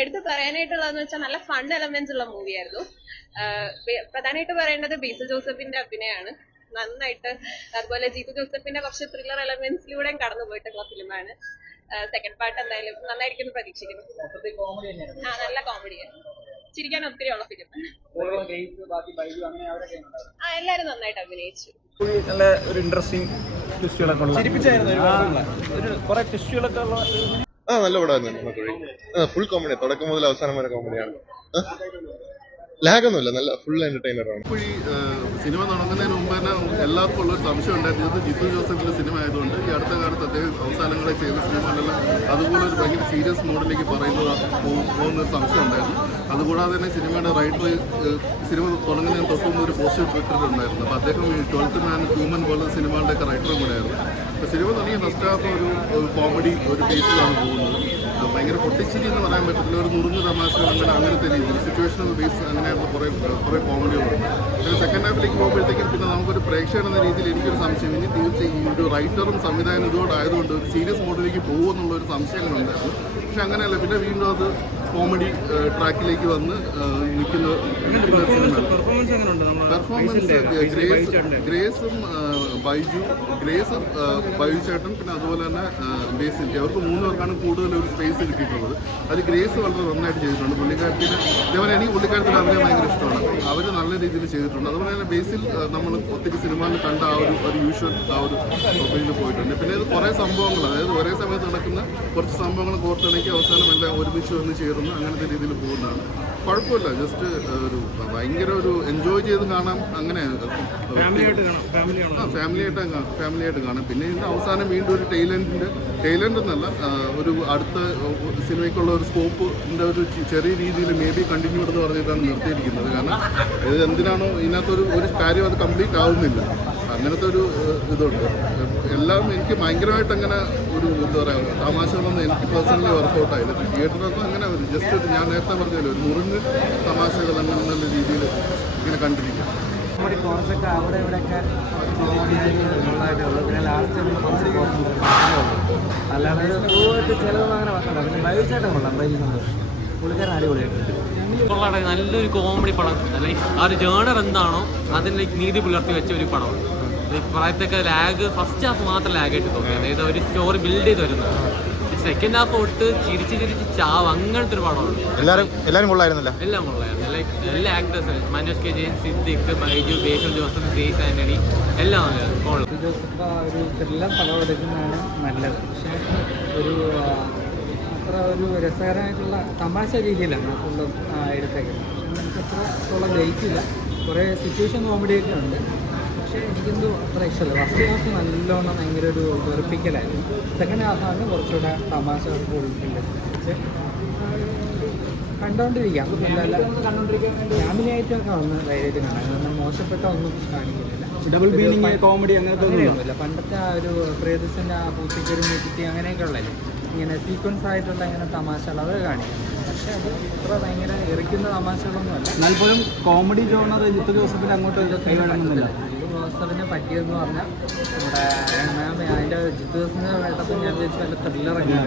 എടുത്ത് പറയാനായിട്ടുള്ളതെന്ന് വെച്ചാൽ നല്ല ഫൺ എലമെന്റ്സ് ഉള്ള മൂവിയായിരുന്നു. പ്രധാനമായിട്ട് പറയേണ്ടത് ബേസിൽ ജോസഫിന്റെ അഭിനയമാണ്. നന്നായിട്ട്, അതുപോലെ ജീതു ജോസഫിന്റെ കുറച്ച് ത്രില്ലർ എലമെന്റ്സിലൂടെയും കടന്നു പോയിട്ടുള്ള ഫിലിമാണ്. സെക്കൻഡ് പാർട്ട് എന്തായാലും നന്നായിരിക്കും പ്രതീക്ഷിക്കുന്നു. നല്ല കോമഡിയാണ്, ചിരിക്കാൻ ഒത്തിരി ഉള്ള ഫിലിം. എല്ലാരും നന്നായിട്ട് അഭിനയിച്ചു. നല്ല ഒരു ഇൻട്രസ്റ്റിംഗ് ട്വിസ്റ്റുകളൊക്കെ ഉള്ള കുറെ ട്വിസ്റ്റുകളൊക്കെ ഉള്ള നല്ല പടമായിരുന്നു. ഫുൾ കോമഡി, തുടക്കം മുതൽ അവസാനം വരെ കോമഡിയാണ്. ലാഗൊന്നുമില്ല, നല്ല ഫുൾ എന്റർടൈനറാണ്. ഈ സിനിമ തുടങ്ങുന്നതിന് മുമ്പ് തന്നെ എല്ലാവർക്കും ഉള്ളൊരു സംശയം ഉണ്ടായിരുന്നത് ജിത്തു ജോസഫിന്റെ സിനിമ ആയതുകൊണ്ട് ഈ അടുത്ത കാലത്ത് അദ്ദേഹം അവസാനങ്ങളെ ചെയ്ത സിനിമകളെല്ലാം അതുപോലെ ഒരു ഭയങ്കര സീരിയസ് മോഡിലേക്ക് പോകുന്നൊരു സംശയം ഉണ്ടായിരുന്നു. അതുകൂടാതെ തന്നെ സിനിമയുടെ റൈറ്റർ സിനിമ തുടങ്ങുന്നതിന് തൊട്ടുമുമ്പ് ഒരു പോസ്റ്റ് ട്വിറ്ററിലുണ്ടായിരുന്നു. അപ്പോൾ അദ്ദേഹം ഈ 12th Man, ഹ്യൂമൻ പോലുള്ള സിനിമകളുടെയൊക്കെ റൈറ്ററും കൂടെയായിരുന്നു. അപ്പോൾ സിനിമ തുടങ്ങിയ ഫസ്റ്റ് ഹാഫ് ഒരു കോമഡി ഒരു ബേസിലാണ് പോകുന്നത്. ഭയങ്കര പൊട്ടിച്ചിരി എന്ന് പറയാൻ പറ്റത്തില്ല, ഒരു നുറുങ്ങ് തമാശകൾ അങ്ങനത്തെ രീതിയിൽ സിറ്റുവേഷണൽ ബേസ് അങ്ങനെയുള്ള കുറേ കോമഡികളുണ്ട്. പിന്നെ സെക്കൻഡ് ഹാഫിലേക്ക് പോകുമ്പോഴത്തേക്കും പിന്നെ നമുക്കൊരു പ്രേക്ഷകൻ എന്ന രീതിയിൽ എനിക്കൊരു സംശയം, ഇനി തീർച്ചയായും ഈ ഒരു റൈറ്ററും സംവിധാനം ഇതോടായതുകൊണ്ട് ഒരു സീരിയസ് മോഡിലേക്ക് പോകുമെന്നുള്ളൊരു സംശയങ്ങളുണ്ടായിരുന്നു. പക്ഷെ അങ്ങനെയല്ല, പിന്നെ വീണ്ടും അത് കോമഡി ട്രാക്കിലേക്ക് വന്ന് നിൽക്കുന്ന പെർഫോമൻസ് ഗ്രേസും ബൈജു ചേട്ടൻ, പിന്നെ അതുപോലെ തന്നെ ബേസിൽ, അവർക്ക് 3 പേർക്കാണ് കൂടുതൽ ഒരു സ്പേസ് കിട്ടിയിട്ടുള്ളത്. അത് ഗ്രേസ് വളരെ നന്നായിട്ട് ചെയ്തിട്ടുണ്ട്. പുള്ളിക്കാരത്തിന് ഇതേപോലെ എനിക്ക് പുള്ളിക്കാരത്തിന് അഭിനയം ഭയങ്കര ഇഷ്ടമാണ്. അവർ നല്ല രീതിയിൽ ചെയ്തിട്ടുണ്ട്. അതുപോലെ തന്നെ ബേസിൽ നമ്മൾ ഒത്തിരി സിനിമകളിൽ കണ്ട ആ ഒരു യൂഷ്വൽ ആ ഒരു ഇതിൽ പോയിട്ടുണ്ട്. പിന്നെ ഇത് കുറേ സംഭവങ്ങൾ, അതായത് ഒരേ സമയത്ത് നടക്കുന്ന കുറച്ച് സംഭവങ്ങൾ കോർത്തിണക്കി അവസാനം എല്ലാം ഒരുമിച്ച് വന്ന് ചേർന്ന് അങ്ങനത്തെ രീതിയിൽ പോകുന്നതാണ്. കുഴപ്പമില്ല, ജസ്റ്റ് ഒരു ഭയങ്കര ഒരു എൻജോയ് ചെയ്ത് കാണാം. അങ്ങനെ ഫാമിലിയായിട്ട് കാണാം. പിന്നെ ഇതിൻ്റെ അവസാനം വീണ്ടും ഒരു ടൈലൻഡ് എന്നല്ല, ഒരു അടുത്ത സിനിമയ്ക്കുള്ള ഒരു സ്കോപ്പിൻ്റെ ഒരു ചെറിയ രീതിയിൽ മേ ബി കണ്ടിന്യൂ എന്ന് പറഞ്ഞിട്ടാണ് നിർത്തിയിരിക്കുന്നത്. കാരണം ഇത് എന്തിനാണോ ഇതിനകത്തൊരു കാര്യം അത് കംപ്ലീറ്റ് ആവുന്നില്ല, അങ്ങനത്തെ ഒരു ഇതുണ്ട്. എല്ലാം എനിക്ക് ഭയങ്കരമായിട്ട് അങ്ങനെ ഒരു എന്താ പറയുക തമാശകളൊന്നും എനിക്ക് പേഴ്സണലി വർക്കൗട്ടായില്ല. തിയേറ്ററിനകത്ത് അങ്ങനെ ജസ്റ്റ് ഒരു ഞാൻ നേരത്തെ പറഞ്ഞല്ലോ ഒരു നുറുങ്ങ് തമാശകൾ എന്നുള്ള രീതിയിൽ ഇങ്ങനെ കണ്ടിരിക്കും. കുറച്ചൊക്കെ അവിടെ ഇവിടെയൊക്കെ ഉള്ളതായിട്ടുള്ളൂ. പിന്നെ ലാസ്റ്റ് അല്ലാതെ പോയിട്ട് ചിലവ് അങ്ങനെ പറഞ്ഞില്ല. പിന്നെ ബൈജുചേട്ടൻ കൊള്ളാം, ബൈജു സന്തോഷം, പുള്ളിക്കാരൻ അടിപൊളിയായിട്ടുണ്ട്. നല്ലൊരു കോമഡി പടം, ലൈക്ക് ആ ഒരു ജേണർ എന്താണോ അതിലേക്ക് നീതി പുലർത്തി വെച്ച ഒരു പടമാണ്. പറയത്തൊക്കെ ലാഗ് ഫസ്റ്റ് ഹാഫ് മാത്രം ലാഗായിട്ട് തോന്നി, അതായത് ഒരു സ്റ്റോറി ബിൽഡ് ചെയ്ത് വരുന്നത്. സെക്കൻഡ് ഹാഫ് തൊട്ട് ചിരിച്ച് ചാവ് അങ്ങനത്തെ ഒരു പടമാണ്. എല്ലാവരും കൊള്ളായിരുന്നില്ല, എല്ലാം കൊള്ളായിരുന്നു. ലൈക്ക് എല്ലാ ആക്ടേഴ്സ്, മനോജ് കെ ജയൻ, സിദ്ദിഖ്, ബൈജു, ബേസിൽ ജോസഫ്, ഗ്രേസ് ആന്റണി എല്ലാം കൊള്ളാം. ജോസഫ് ഒരു ത്രില്ലർ പടം എടുക്കുന്നതാണ് നല്ലത്. പക്ഷേ ഒരു അത്ര ഒരു രസകരമായിട്ടുള്ള തമാശ രീതിയിലാണ് ഫുള്ളും എടുത്തേക്കുന്നത്. നമുക്ക് അത്രത്തോളം ജയിക്കില്ല. കുറേ സിറ്റുവേഷൻ കോമഡിയൊക്കെ ഉണ്ട്. പക്ഷേ എനിക്കെന്തോ അത്ര ഇഷ്ടമല്ല. ഫസ്റ്റ് ഹാഫ് നല്ലോണം ഭയങ്കര ഒരു വെറുപ്പിക്കലായിരുന്നു. സെക്കൻഡ് ഹാഫാണ് കുറച്ചുകൂടെ തമാശ ഉൾപ്പെടുന്നത്. പക്ഷേ കണ്ടുകൊണ്ടിരിക്കാം, നല്ല ഫാമിലിയായിട്ടൊക്കെ വന്ന് ധൈര്യമായിട്ട് കാണാം. കാരണം മോശപ്പെട്ട ഒന്നും കാണിക്കുന്നില്ല. ഡബിൾ മീനിങ് കോമഡി അങ്ങനെയൊന്നുമില്ല. പണ്ടത്തെ ആ ഒരു പ്രേതത്തിൻ്റെ ആ പൂച്ചയ്ക്കൊരു മുറ്റിറ്റി അങ്ങനെയൊക്കെ ഉള്ളല്ലേ, ഇങ്ങനെ സീക്വൻസ് ആയിട്ടുള്ള ഇങ്ങനെ തമാശകൾ അതൊക്കെ കാണിക്കും. പക്ഷേ അത് ഇത്ര ഭയങ്കര എറിക്കുന്ന തമാശകളൊന്നും അല്ല. എന്നാൽ പോലും കോമഡി ജോണർ ജിത്തു ജോസഫിന് അങ്ങോട്ട് കൈകാണുന്നില്ല. ജോസഫിനെ പറ്റിയതെന്ന് പറഞ്ഞാൽ നമ്മുടെ അതിൻ്റെ ജിത്തു ജോസഫിനെ വേണ്ടപ്പോൾ ഞാൻ വിചാരിച്ചു വല്ല ത്രില്ലറൊക്കെ